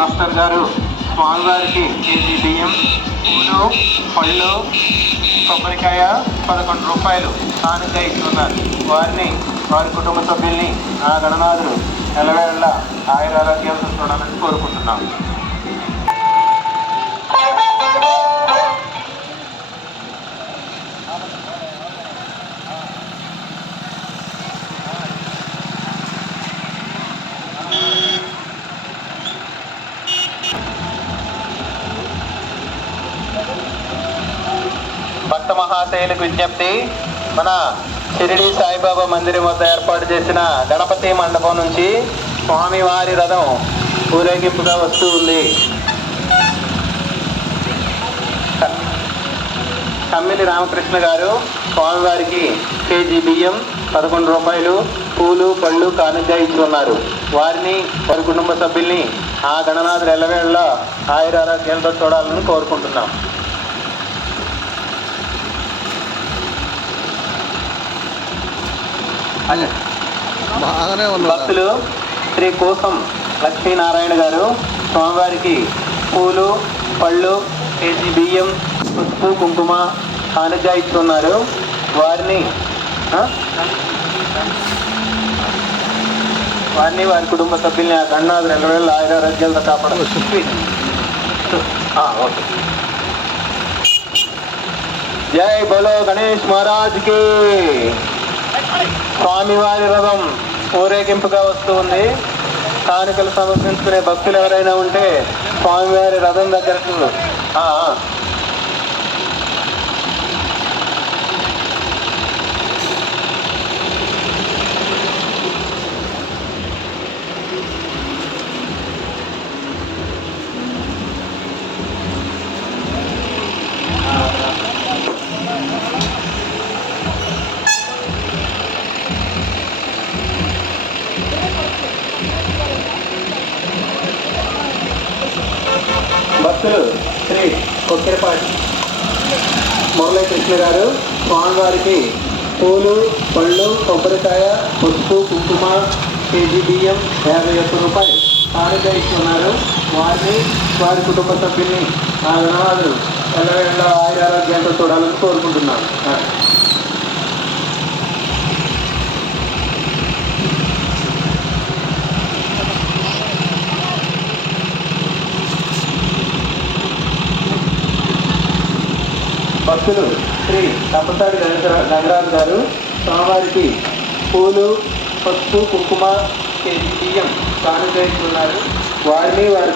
Master గారు స్వామివారికి KG బియ్యం, పూలు, పళ్ళు, కొబ్బరికాయ 11 రూపాయలు కానుకగా ఇస్తున్నారు. వారిని వారి కుటుంబ సభ్యుల్ని ఆ గణనాథుడు ఎల్లవేళ ఆయురారోగ్యాలతో చూడాలని కోరుకుంటున్నాం. భక్త మహాశైలకు విజ్ఞప్తి, మన షిరిడి సాయిబాబా మందిరం వద్ద ఏర్పాటు చేసిన గణపతి మండపం నుంచి స్వామివారి రథం ఊరేగింపుగా వస్తూ ఉంది. కమ్మిలి రామకృష్ణ గారు స్వామివారికి కేజీ బియ్యం, 11 రూపాయలు, పూలు, పళ్ళు కానుకగా ఇచ్చి ఉన్నారు. వారిని వారి కుటుంబ సభ్యుల్ని ఆ గణనాథుడు ఎల్లవేళ ఆయురారోగ్యాలతో చూడాలని కోరుకుంటున్నాం. భక్తులు శ్రీ కోసం లక్ష్మీనారాయణ గారు స్వామివారికి పూలు, పళ్ళు, కేజీ బియ్యం, పసుపు, కుంకుమ కానుకగా ఇస్తున్నారు. వారిని వారి కుటుంబ సభ్యుల్ని ఆ గణనాథుడు ఎల్లవేళ ఆయురారోగ్యాలతో కాపాడాలి. ఓకే. జై బోలో గణేష్ మహారాజ్ కి. స్వామివారి రథం ఊరేగింపుగా వస్తూ ఉంది. కానుకలు సమర్పించుకునే భక్తులు ఎవరైనా ఉంటే స్వామివారి రథం దగ్గరకు భక్తులు శ్రీ కొక్కెరపాటి మురళీ కృష్ణ గారు స్వామివారికి పూలు, పళ్ళు, కొబ్బరికాయ, పసుపు, కుంకుమ, కేజీ బియ్యం, 51 రూపాయలు కానుకగా ఇస్తున్నారు. వారిని వారి కుటుంబ సభ్యుల్ని ఆ గణనాథుడు ఎల్లవేళ ఆయురారోగ్యాలతో చూడాలని కోరుకుంటున్నాను. భక్తులు శ్రీ తప్పసాడి గంగరాజు గారు స్వామివారికి పూలు, పసుపు, కుంకుమ, కేజీ బియ్యం కానుకగా ఇస్తున్నారు. వారిని వారి